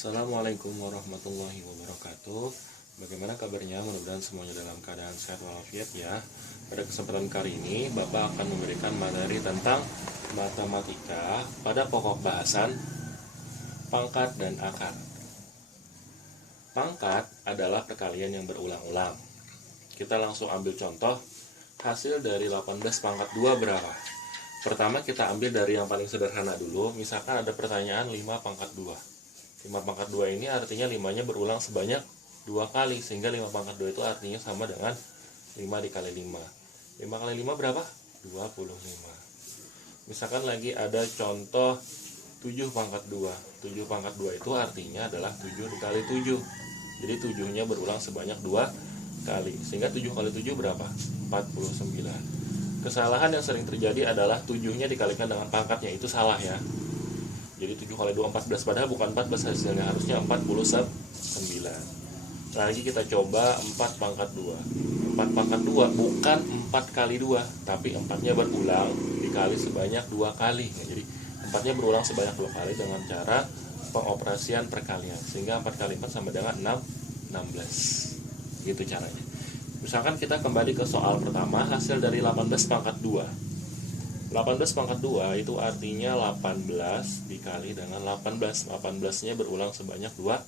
Assalamualaikum warahmatullahi wabarakatuh. Bagaimana kabarnya? Mudah-mudahan semuanya dalam keadaan sehat walafiat ya. Pada kesempatan kali ini Bapak akan memberikan materi tentang matematika pada pokok bahasan pangkat dan akar. Pangkat adalah perkalian yang berulang-ulang. Kita langsung ambil contoh. Hasil dari 18 pangkat 2 berapa? Pertama kita ambil dari yang paling sederhana dulu. Misalkan ada pertanyaan 5 pangkat 2. 5 pangkat 2 ini artinya 5-nya berulang sebanyak 2 kali. Sehingga 5 pangkat 2 itu artinya sama dengan 5 dikali 5. 5 kali 5 berapa? 25. Misalkan lagi ada contoh 7 pangkat 2. 7 pangkat 2 itu artinya adalah 7 dikali 7. Jadi 7-nya berulang sebanyak 2 kali. Sehingga 7 kali 7 berapa? 49. Kesalahan yang sering terjadi adalah 7-nya dikalikan dengan pangkatnya. Itu salah ya. Jadi 7 kali 2 14, padahal bukan 14 hasilnya, harusnya 49. Lagi kita coba 4 pangkat 2. 4 pangkat 2 bukan 4 kali 2, tapi 4-nya berulang dikali sebanyak 2 kali. Nah, jadi 4-nya berulang sebanyak 2 kali dengan cara pengoperasian perkalian. Sehingga 4 kali 4 sama dengan 16. Gitu caranya. Misalkan kita kembali ke soal pertama, hasil dari 18 pangkat 2. 18 pangkat 2 itu artinya 18 dikali dengan 18. 18-nya berulang sebanyak 2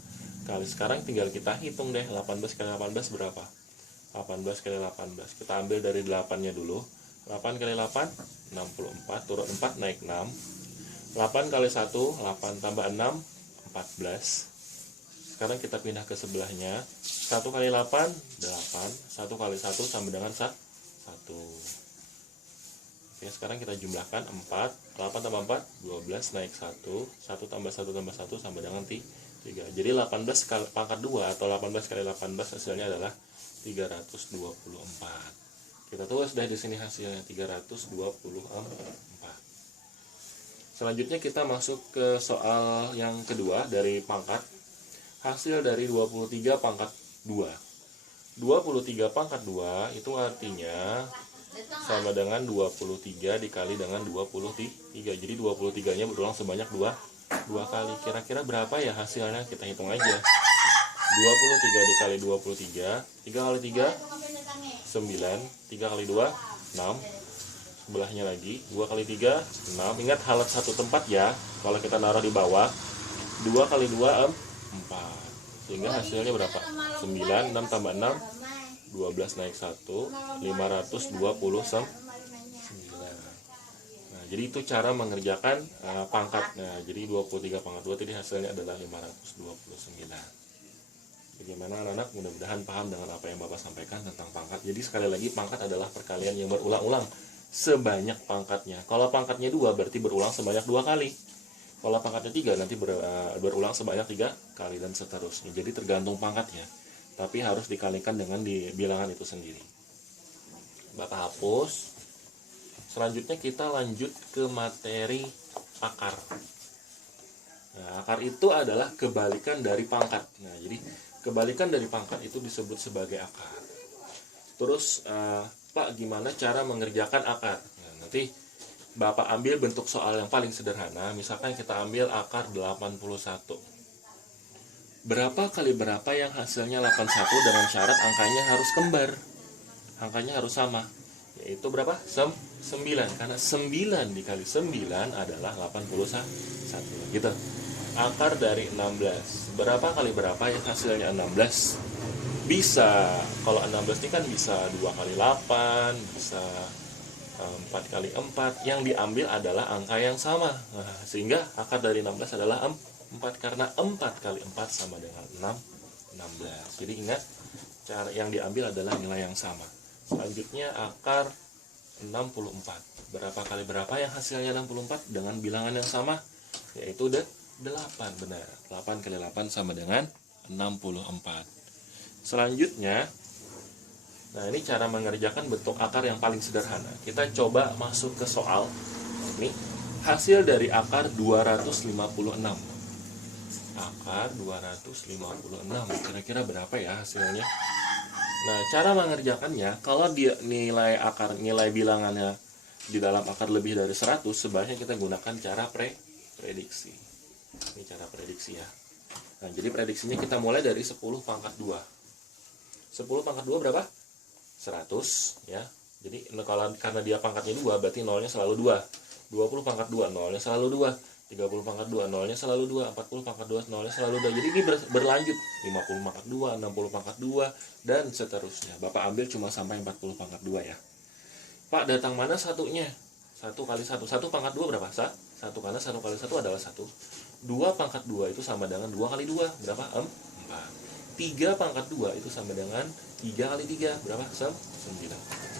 kali. Sekarang tinggal kita hitung deh, 18 kali 18 berapa? 18 kali 18. Kita ambil dari 8-nya dulu. 8 kali 8, 64. Turun 4, naik 6. 8 kali 1, 8 tambah 6, 14. Sekarang kita pindah ke sebelahnya. 1 kali 8, 8. 1 kali 1 sama dengan 1. Oke, sekarang kita jumlahkan 4. 8 tambah 4, 12, naik 1. 1 tambah 1 tambah 1 sama dengan 3. Jadi 18 kali pangkat 2 atau 18 kali 18 hasilnya adalah 324. Kita tulis deh di sini hasilnya 324. Selanjutnya kita masuk ke soal yang kedua dari pangkat. Hasil dari 23 pangkat 2. 23 pangkat 2 itu artinya sama dengan 23 dikali dengan 23. Jadi 23-nya berulang sebanyak 2 kali. Kira-kira berapa ya hasilnya? Kita hitung aja. 23 dikali 23. 3 kali 3, 9. 3 kali 2, 6. Sebelahnya lagi. 2 kali 3, 6. Ingat halat satu tempat ya. Kalau kita naruh di bawah. 2 kali 2, 4. Sehingga hasilnya berapa? 9, 6 tambah 6. 12 naik 1, 529. Nah, jadi itu cara mengerjakan pangkat. Nah, jadi 23 pangkat 2 tadi hasilnya adalah 529. Bagaimana anak-anak? Mudah-mudahan paham dengan apa yang Bapak sampaikan tentang pangkat. Jadi sekali lagi pangkat adalah perkalian yang berulang-ulang sebanyak pangkatnya. Kalau pangkatnya 2 berarti berulang sebanyak 2 kali. Kalau pangkatnya 3 nanti berulang sebanyak 3 kali dan seterusnya. Jadi tergantung pangkatnya. Tapi harus dikalikan dengan bilangan itu sendiri. Bapak hapus. Selanjutnya kita lanjut ke materi akar. Nah, akar itu adalah kebalikan dari pangkat. Nah, jadi kebalikan dari pangkat itu disebut sebagai akar. Terus, Pak, gimana cara mengerjakan akar? Nah, nanti Bapak ambil bentuk soal yang paling sederhana. Misalkan kita ambil akar 81. Berapa kali berapa yang hasilnya 81 dengan syarat angkanya harus kembar. Angkanya harus sama. Yaitu berapa? 9. Karena 9 dikali 9 adalah 81. Gitu. Akar dari 16. Berapa kali berapa yang hasilnya 16? Bisa. Kalau 16 ini kan bisa 2 kali 8. Bisa 4 kali 4. Yang diambil adalah angka yang sama. Nah, sehingga akar dari 16 adalah 4, karena 4 kali 4 sama dengan 16. Jadi ingat, cara yang diambil adalah nilai yang sama. Selanjutnya akar 64. Berapa kali berapa yang hasilnya 64 dengan bilangan yang sama? Yaitu 8, benar. 8 kali 8 sama dengan 64. Selanjutnya, nah ini cara mengerjakan bentuk akar yang paling sederhana. Kita coba masuk ke soal. Ini hasil dari akar 256. Akar 256. Kira-kira berapa ya hasilnya? Nah, cara mengerjakannya, kalau dia nilai bilangannya di dalam akar lebih dari 100, sebaiknya kita gunakan cara prediksi. Ini cara prediksi ya. Nah, jadi prediksinya kita mulai dari 10 pangkat 2. 10 pangkat 2 berapa? 100 ya. Jadi kalau karena dia pangkatnya 2 berarti nolnya selalu 2. 20 pangkat 2 nolnya selalu 2. 30 pangkat 2 nolnya selalu 2. 40 pangkat 2 nolnya selalu 2. Jadi ini berlanjut 50 pangkat 2, 60 pangkat 2 dan seterusnya. Bapak ambil cuma sampai 40 pangkat 2 ya. Pak, datang mana satunya? 1 kali 1. 1 pangkat 2 berapa? 1 karena 1 kali 1 adalah 1. 2 pangkat 2 itu sama dengan 2 kali 2 berapa? 4. 3 pangkat 2 itu sama dengan 3 kali 3 berapa? 9.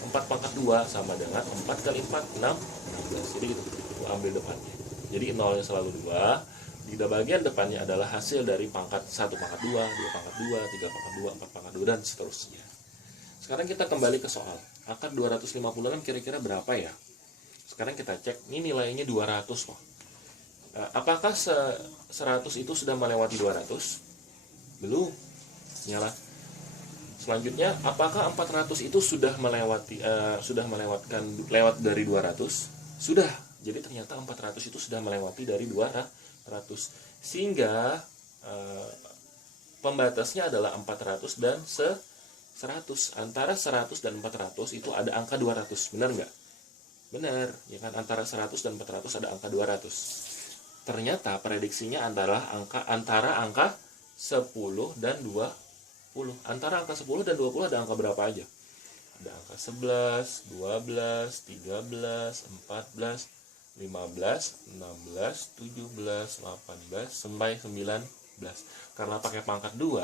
4 pangkat 2 sama dengan 4 kali 4 16. Jadi gitu, ambil depannya. Jadi nolnya selalu 2. Di bagian depannya adalah hasil dari pangkat 1 pangkat 2, 2 pangkat 2, 3 pangkat 2, 4 pangkat 2 dan seterusnya. Sekarang kita kembali ke soal. Akar 256 kira-kira berapa ya? Sekarang kita cek, ini nilainya 200 Pak. Apakah 100 itu sudah melewati 200? Belum. Nyala. Selanjutnya, apakah 400 itu sudah lewat dari 200? Sudah. Jadi ternyata 400 itu sudah melewati dari 200. Sehingga pembatasnya adalah 400 dan 100. Antara 100 dan 400 itu ada angka 200. Benar nggak? Benar. Ya kan? Antara 100 dan 400 ada angka 200. Ternyata prediksinya adalah antara angka 10 dan 20. Antara angka 10 dan 20 ada angka berapa aja? Ada angka 11, 12, 13, 14, 15, 16, 17, 18, sampai 19. Karena pakai pangkat 2,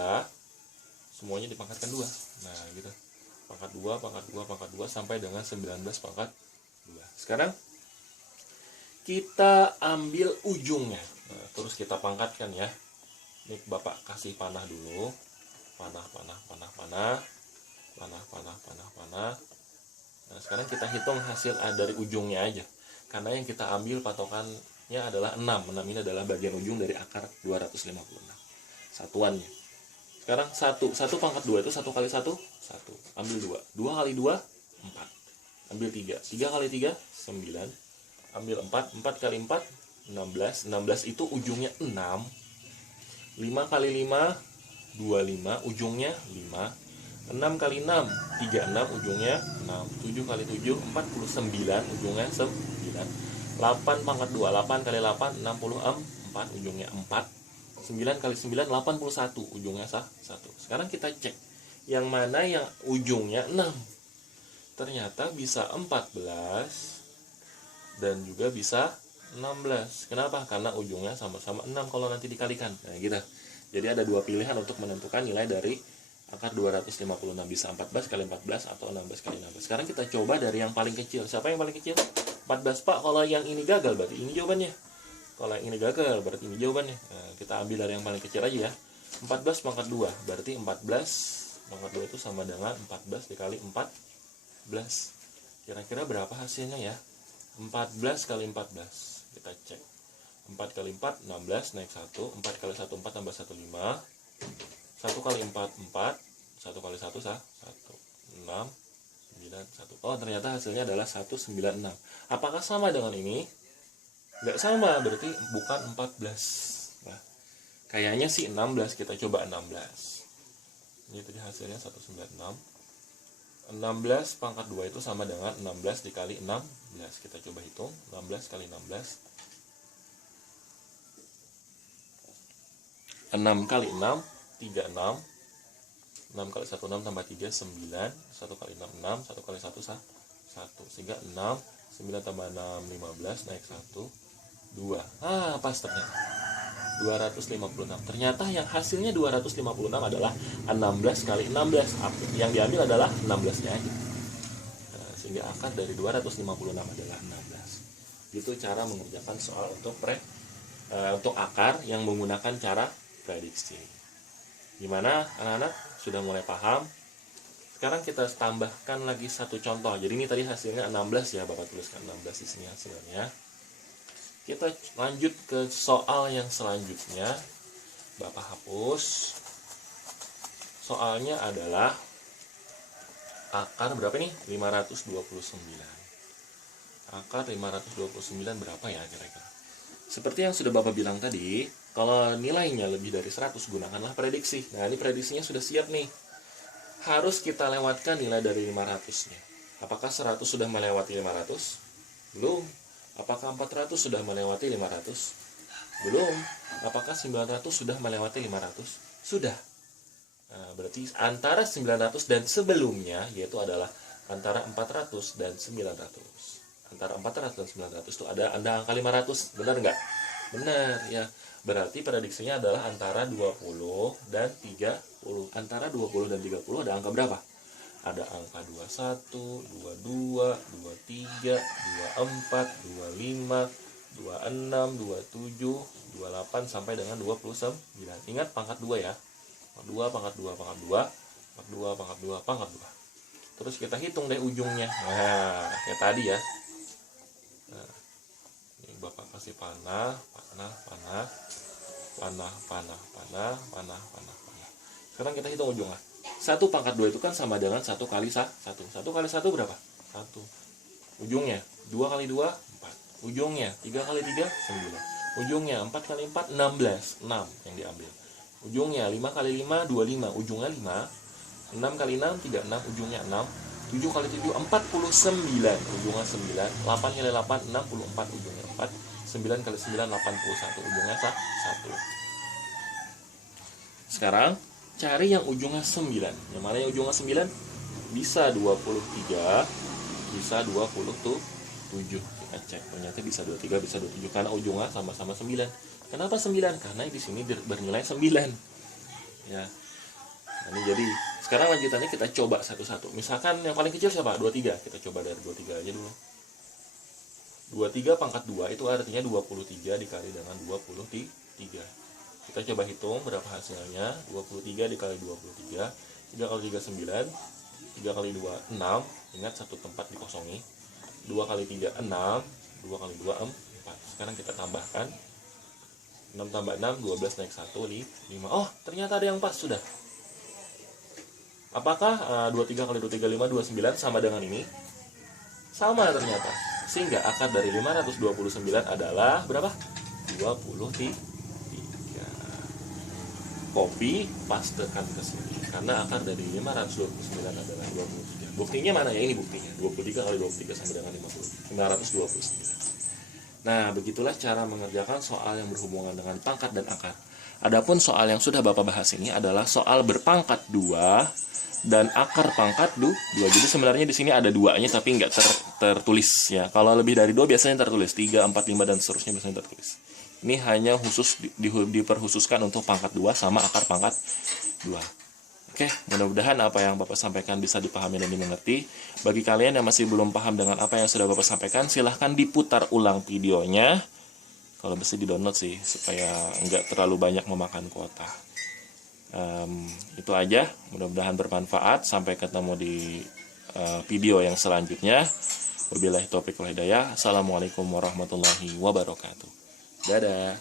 semuanya dipangkatkan 2. Nah, gitu. Pangkat 2, pangkat 2, pangkat 2 sampai dengan 19 pangkat 2. Sekarang kita ambil ujungnya. Nah, terus kita pangkatkan ya. Ini Bapak kasih panah dulu. Panah. Nah, sekarang kita hitung hasil dari ujungnya aja. Karena yang kita ambil patokannya adalah 6. 6 ini adalah bagian ujung dari akar 256. Satuannya. Sekarang 1 pangkat 2 itu 1 kali 1, 1. Ambil 2. 2 kali 2, 4. Ambil 3. 3 kali 3, 9. Ambil 4. 4 kali 4, 16. 16 itu ujungnya 6. 5 kali 5, 25. Ujungnya 5. 6 kali 6, 36. Ujungnya 6. 7 kali 7, 49. Ujungnya 9. 8 pangkat 2. 8 kali 8, 64. Ujungnya 4. 9 kali 9, 81. Ujungnya 1. Sekarang kita cek yang mana yang ujungnya 6. Ternyata bisa 14 dan juga bisa 16. Kenapa? Karena ujungnya sama-sama 6 kalau nanti dikalikan. Nah, gitu. Jadi ada dua pilihan untuk menentukan nilai dari akar 256. Bisa 14 kali 14 atau 16 kali 16. Sekarang kita coba dari yang paling kecil. Siapa yang paling kecil? 14 Pak. Kalau yang ini gagal berarti ini jawabannya. Kalau yang ini gagal berarti ini jawabannya. Nah, kita ambil dari yang paling kecil aja ya. 14 pangkat 2. Berarti 14 pangkat 2 itu sama dengan 14 dikali 14. Kira-kira berapa hasilnya ya? 14 kali 14. Kita cek. 4 kali 4, 16, naik 1. 4 kali 1, 4 tambah 1, 5. 1 kali 4, 4. 1 kali 1, 1. 6, 9, 1. Oh, ternyata hasilnya adalah 196. Apakah sama dengan ini? Nggak sama, berarti bukan 14. Nah, kayaknya sih 16. Kita coba 16. Ini tadi hasilnya 196. 16 pangkat 2 itu sama dengan 16 dikali 16. Kita coba hitung. 16 kali 16. 6 kali 6, 36. 6 kali 1, 6 tambah 3, 9. 1 kali 6, 6. 1 kali 1, 1. Sehingga 6. 9 tambah 6, 15. Naik 1, 2. Pas ternyata. 256. Ternyata yang hasilnya 256 adalah 16 kali 16. Yang diambil adalah 16-nya aja. Nah, sehingga akar dari 256 adalah 16. Itu cara mengerjakan soal untuk untuk akar yang menggunakan cara prediksi. Gimana anak-anak? Sudah mulai paham? Sekarang kita tambahkan lagi satu contoh. Jadi ini tadi hasilnya 16 ya, Bapak tuliskan 16 di sini hasilnya. Kita lanjut ke soal yang selanjutnya. Bapak hapus. Soalnya adalah akar berapa nih? 529. Akar 529 berapa ya kira-kira? Seperti yang sudah Bapak bilang tadi, Kalau nilainya lebih dari 100, gunakanlah prediksi. Nah, ini prediksinya sudah siap nih. Harus kita lewatkan nilai dari 500-nya. Apakah 100 sudah melewati 500? Belum. Apakah 400 sudah melewati 500? Belum. Apakah 900 sudah melewati 500? Sudah. Nah, berarti antara 900 dan sebelumnya, yaitu adalah antara 400 dan 900. Antara 400 dan 900 itu ada angka 500. Benar nggak? Benar, ya. Berarti prediksinya adalah antara 20 dan 30. Antara 20 dan 30 ada angka berapa? Ada angka 21, 22, 23, 24, 25, 26, 27, 28 sampai dengan 29. Ingat pangkat 2 ya. Pangkat 2, pangkat 2, pangkat 2, pangkat 2, pangkat 2, pangkat 2. Terus kita hitung deh ujungnya. Nah, kayak tadi ya. Nah, ini Bapak kasih panah. Sekarang kita hitung ujungnya. 1 pangkat 2 itu kan sama dengan 1 kali 1. 1 kali 1 berapa? 1. Ujungnya 2 kali 2, 4. Ujungnya 3 kali 3, 9. Ujungnya 4 kali 4, 16. 6 yang diambil. Ujungnya 5 kali 5, 25. Ujungnya 5. 6 kali 6, 36. Ujungnya 6. 7 kali 7, 49. Ujungnya 9. 8 kali 8, 64. Ujungnya 4. 9 kali 9, 81. Ujungnya 1. Sekarang cari yang ujungnya 9. Yang mana yang ujungnya 9? Bisa 23, bisa 27. Kita cek, ternyata bisa 23, bisa 27 karena ujungnya sama-sama 9. Kenapa 9? Karena di sini bernilai 9. Ya. Nah, ini jadi sekarang lanjutannya kita coba satu-satu. Misalkan yang paling kecil siapa? 23. Kita coba dari 23 aja dulu. 23 pangkat 2 itu artinya 23 dikali dengan 23. Kita coba hitung berapa hasilnya. 23 dikali 23. 3 kali 3, 9. 3 kali 2, 6. Ingat satu tempat dikosongi. 2 kali 3, 6. 2 kali 2, 4. Sekarang kita tambahkan. 6 tambah 6, 12 naik 1, 5. Oh, ternyata ada yang pas sudah. Apakah 23 kali 23, 5, 29 sama dengan ini? Sama ternyata. Sehingga akar dari 529 adalah berapa? 23. Copy, pastekan ke sini. Karena akar dari 529 adalah 23. Buktinya mana ya? Ini buktinya. 23 kali 23 sama dengan 529. Nah, begitulah cara mengerjakan soal yang berhubungan dengan pangkat dan akar. Adapun soal yang sudah Bapak bahas ini adalah soal berpangkat 2 dan akar pangkat 2. Jadi sebenarnya di sini ada 2-nya tapi nggak tertulis ya. Kalau lebih dari 2 biasanya tertulis, 3, 4, 5 dan seterusnya biasanya tertulis. Ini hanya khusus diperkhususkan untuk pangkat 2 sama akar pangkat 2. Oke, mudah-mudahan apa yang Bapak sampaikan bisa dipahami dan dimengerti. Bagi kalian yang masih belum paham dengan apa yang sudah Bapak sampaikan, silahkan diputar ulang videonya. Kalau bisa di-download sih, supaya nggak terlalu banyak memakan kuota. Itu aja, mudah-mudahan bermanfaat. Sampai ketemu di video yang selanjutnya. Wabillahi taufiq wal hidayah. Assalamualaikum warahmatullahi wabarakatuh. Dadah.